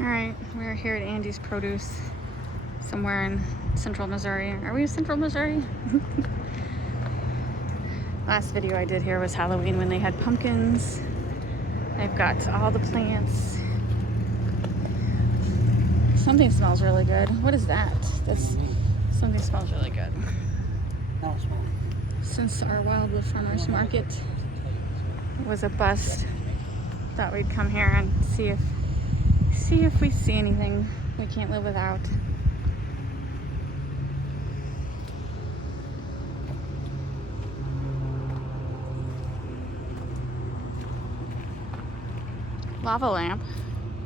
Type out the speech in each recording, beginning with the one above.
Alright, we're here at Andy's Produce, somewhere in central Missouri. Are we in central Missouri? Last video I did here was Halloween when they had pumpkins. I've got all the plants. Something smells really good. What is that? Something smells really good. Since our Wildwood Farmers Market was a bust, thought we'd come here and see if we see anything we can't live without. Lava lamp.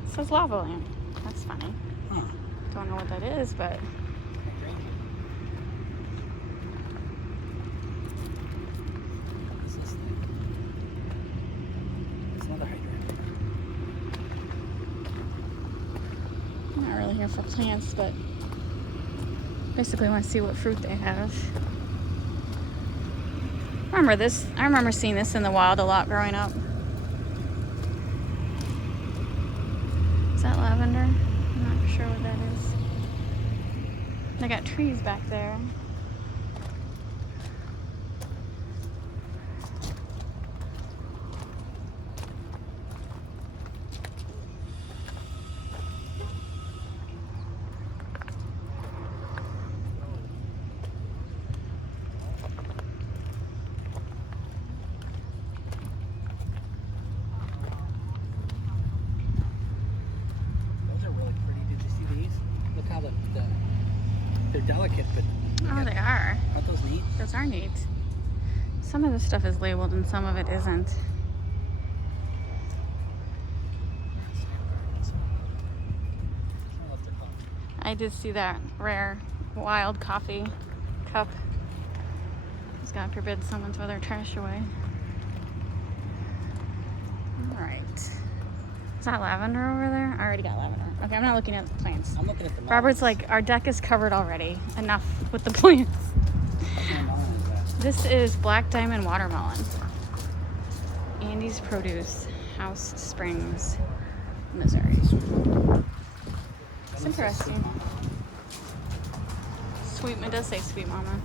It says lava lamp. That's funny. Huh. Don't know what that is, but What's this thing? It's another hydrant. I'm not really here for plants, but basically want to see what fruit they have. I remember seeing this in the wild a lot growing up. Is that lavender? I'm not sure what that is. They got trees back there. They're delicate, but Oh, they are. aren't those neat? Those are neat. Some of the stuff is labeled and some of it isn't. I did see that rare wild coffee cup. Just God forbid someone throw their trash away. Alright. Is that lavender over there? I already got lavender. Okay, I'm not looking at the plants. I'm looking at the Robert's like, our deck is covered already. Enough with the plants. What kind of melon is that? This is Black Diamond Watermelon. Andy's Produce, House Springs, Missouri. It's interesting. Sweet, it does say Sweet Mama.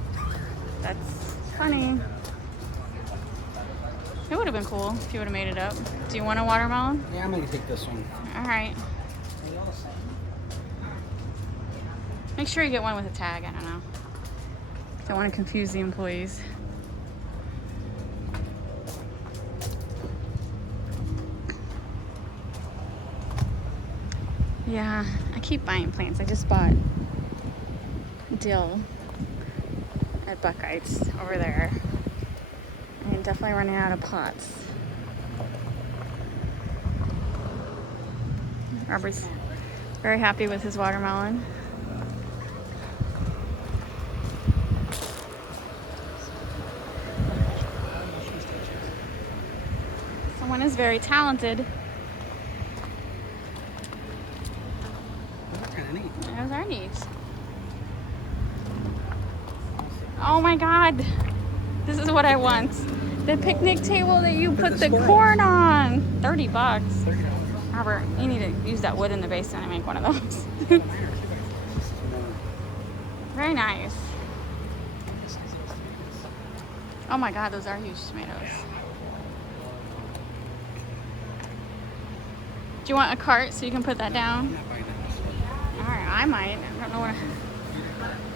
That's funny. It would have been cool if you would have made it up. Do you want a watermelon? Yeah, I'm gonna take this one. All right. They all the same. Make sure you get one with a tag. I don't know. Don't want to confuse the employees. Yeah, I keep buying plants. I just bought dill at Buckeyes over there. I'm definitely running out of pots. Robert's very happy with his watermelon. Someone is very talented. That's kind of neat. Those are neat. Oh my God. This is what I want. The picnic table that you put the corn on. $30. $30. Robert, you need to use that wood in the basement and make one of those. Very nice. Oh my God, those are huge tomatoes. Do you want a cart so you can put that down? All right, I might. I don't know what.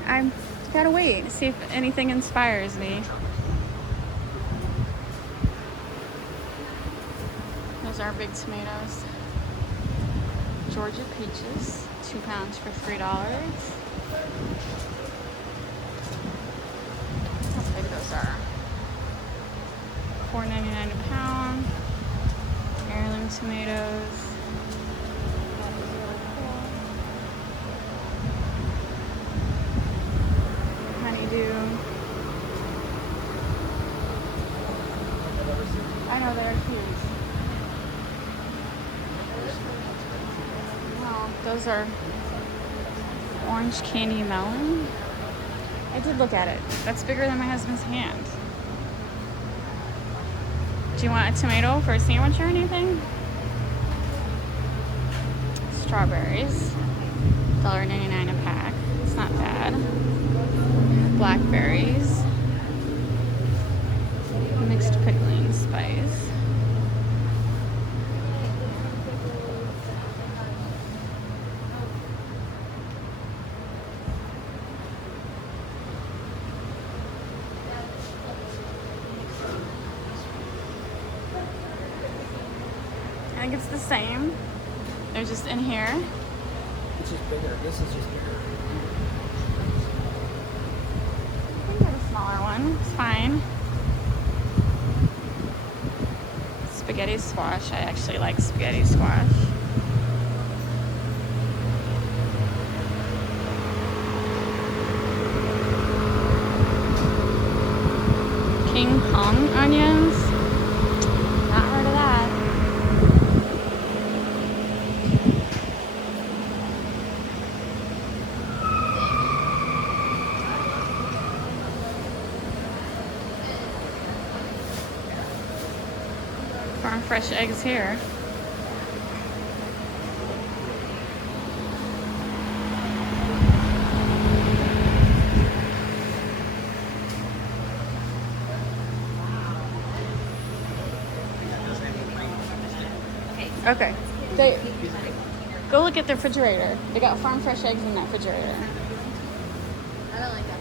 I'm gotta wait to see if anything inspires me. Those are big tomatoes. Georgia peaches, 2 pounds for $3. How big those are? $4.99 a pound. Heirloom tomatoes. That is really cool. Honeydew. I know they're huge. Those are orange candy melon. I did look at it. That's bigger than my husband's hand. Do you want a tomato for a sandwich or anything? strawberries. $1.99 a pack. It's not bad. Blackberries. Mixed pickling spice. I think it's the same. They're just in here. It's just bigger. This is just bigger. I think there's a smaller one. It's fine. Spaghetti squash. I actually like spaghetti squash. King Kong onions. Not heard of that. Farm fresh eggs here. Okay. Go look at the refrigerator. They got farm fresh eggs in that refrigerator. I don't like that.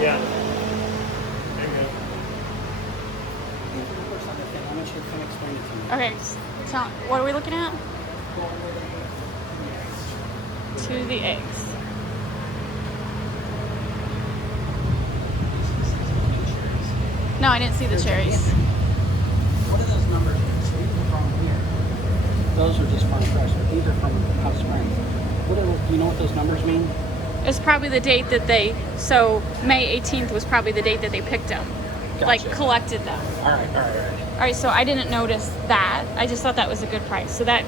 Yeah. I want you to come explain it to me. Okay, tell, what are we looking at? To the eggs. No, I didn't see the cherries. What are those numbers? These are from here. Those are just farm fresh, but these are from Hot Springs. Do you know what those numbers mean? It's probably the date that they, so May 18th was probably the date that they picked them. Like Gotcha. collected them. All right. All right, so I didn't notice that. I just thought that was a good price. So that,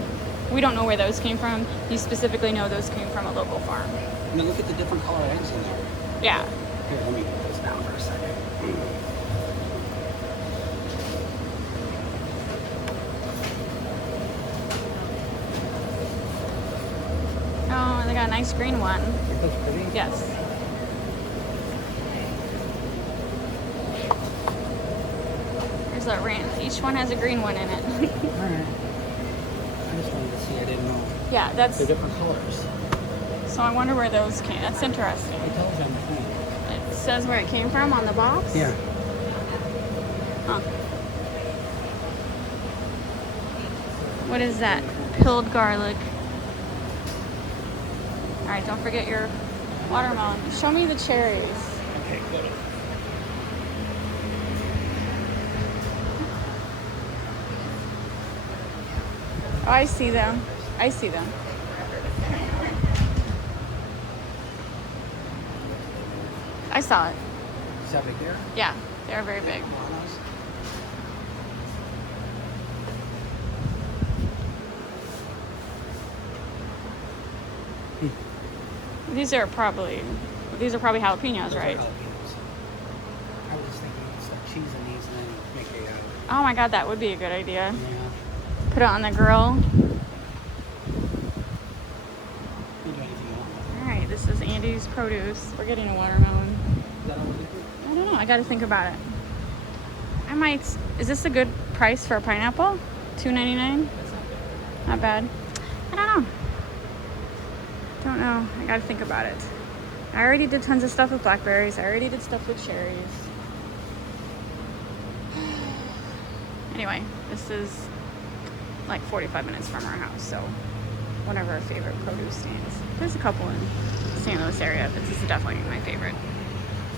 we don't know where those came from. You specifically know those came from a local farm. I mean, look at the different color eggs in there. Yeah. Here, let me put this down for a second. Oh, they got a nice green one. Aren't those pretty? Yes. There's a ranch. Each one has a green one in it. All right. I just wanted to see. I didn't know. Yeah, that's, They're different colors. so I wonder where those came. That's interesting. It tells you on the thing. It says where it came from on the box? Yeah. Huh. What is that? Pilled garlic. All right, don't forget your watermelon. Show me the cherries. Okay, good. Oh, I see them. I see them. I saw it. Is that big there? Yeah, they're very big. Bananas? These are probably jalapenos, right? Those are jalapenos. I was thinking it's like cheese in these and then make a. Oh my god, that would be a good idea. Yeah. Put it on the grill. You do anything This is Andy's produce. We're getting a watermelon. Is that all we do? I don't know. I got to think about it. I might. Is this a good price for a pineapple? $2.99. That's not bad. Not bad. I don't know. Don't know. I got to think about it. I already did tons of stuff with blackberries. I already did stuff with cherries. Anyway, this is like 45 minutes from our house, so one of our favorite produce stands. There's a couple in the St. Louis area, but this is definitely my favorite.